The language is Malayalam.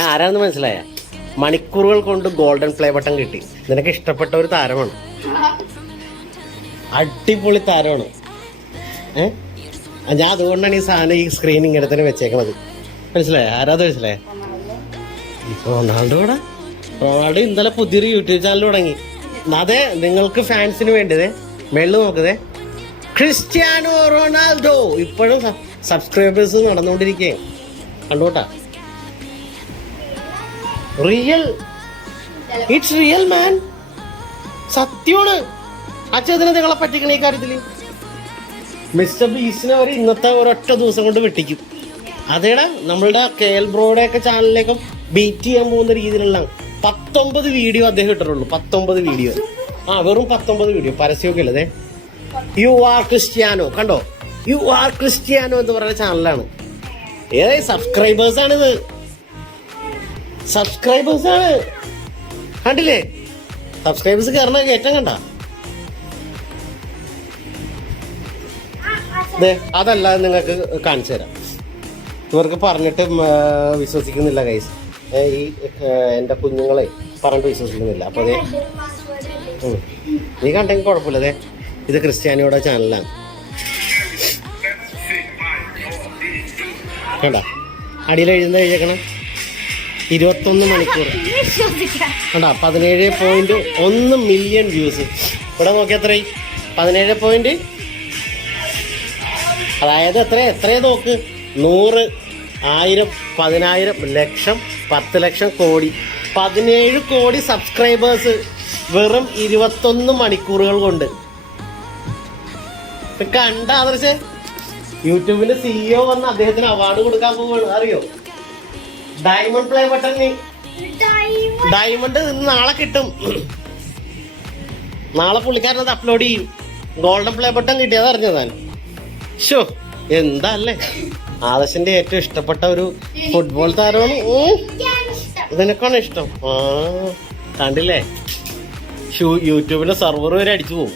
ആരാന്ന് മനസ്സിലായ? മണിക്കൂറുകൾ കൊണ്ട് ഗോൾഡൻ പ്ലേ ബട്ടൺ കിട്ടി. നിനക്ക് ഇഷ്ടപ്പെട്ട ഒരു താരമാണ്, അടിപൊളി താരമാണ്. ഞാൻ അതുകൊണ്ടാണ് ഈ സാധനം ഈ സ്ക്രീൻ ഇങ്ങനെ തന്നെ വെച്ചേക്കണത്. മനസ്സിലായ? ആരാത് മനസ്സിലായ? റൊണാൾഡോ ഇന്നലെ പുതിയൊരു യൂട്യൂബ് ചാനൽ തുടങ്ങി. അതെ, നിങ്ങൾക്ക് ഫാൻസിന് വേണ്ടിയതേ മേളിൽ നോക്കതേ, ക്രിസ്ത്യാനോ റൊണാൾഡോ. ഇപ്പോഴും സബ്സ്ക്രൈബേഴ്സ് നടന്നുകൊണ്ടിരിക്കേ, കണ്ടോട്ടാ. Real, it's real man. സത്യമാണ്. അച്ഛനെ നിങ്ങളെ പറ്റിക്കണ ഈ കാര്യത്തില് മിസ്റ്റർ ബീസ്റ്റിനെ അവർ ഇന്നത്തെ ഒരൊറ്റ ദിവസം കൊണ്ട് വെട്ടിക്കും. അതേടാ, നമ്മളുടെ KL ബ്രോയുടെ ഒക്കെ ചാനലിലേക്കും ബീറ്റ് ചെയ്യാൻ പോകുന്ന രീതിയിലുള്ള 19 വീഡിയോ അദ്ദേഹം ഇട്ടിട്ടുള്ളൂ. 19 വീഡിയോ. വെറും 19 വീഡിയോ. പരസ്യമൊക്കെ അല്ലേ? You are Cristiano. കണ്ടോ? യു ആർ ക്രിസ്ത്യാനോ എന്ന് പറയുന്ന ചാനലാണ്. സബ്സ്ക്രൈബേഴ്സാണിത്, സബ്സ്ക്രൈബേഴ്സാണ്. കണ്ടില്ലേ? സബ്സ്ക്രൈബേഴ്സ് കയറണ കയറ്റം കണ്ട. അതല്ല, നിങ്ങൾക്ക് കാണിച്ചു തരാം. ഇവർക്ക് പറഞ്ഞിട്ട് വിശ്വസിക്കുന്നില്ല ഗൈസ്. ഈ എൻ്റെ കുഞ്ഞുങ്ങളെ പറഞ്ഞിട്ട് വിശ്വസിക്കുന്നില്ല. അപ്പോൾ അതെ, നീ കണ്ടെങ്കിൽ കുഴപ്പമില്ല. അതെ, ഇത് ക്രിസ്ത്യാനിയുടെ ചാനലാണ്. കണ്ട, അടിയിൽ എഴുതേക്കണം 21 മണിക്കൂർ. കണ്ട, 17.1 മില്യൺ വ്യൂസ്. ഇവിടെ നോക്കി എത്രയായി? 17. അതായത് എത്രയാ നോക്ക്? 100, 1000, 10,000, ലക്ഷം, 10 ലക്ഷം, കോടി. 17 കോടി സബ്സ്ക്രൈബേഴ്സ് വെറും 21 മണിക്കൂറുകൾ കൊണ്ട്. കണ്ട ആദർശ്, യൂട്യൂബിന്റെ CEO വന്ന് അദ്ദേഹത്തിന് അവാർഡ് കൊടുക്കാൻ പോവാണ്. അറിയോ? Diamond play button. ഡയമണ്ട് നാളെ കിട്ടും. നാളെ പുള്ളിക്കാരനത് അപ്ലോഡ് ചെയ്യും. ഗോൾഡൻ പ്ലേ ബട്ടൺ കിട്ടിയത് അറിഞ്ഞതാൻ. ഷോ, എന്താ അല്ലേ? ആദർശിന്റെ ഏറ്റവും ഇഷ്ടപ്പെട്ട ഒരു ഫുട്ബോൾ താരമാണ്. ഇതിനൊക്കെയാണ് ഇഷ്ടം. കണ്ടില്ലേ? യൂട്യൂബിന്റെ സെർവർ വരെ അടിച്ചു പോകും.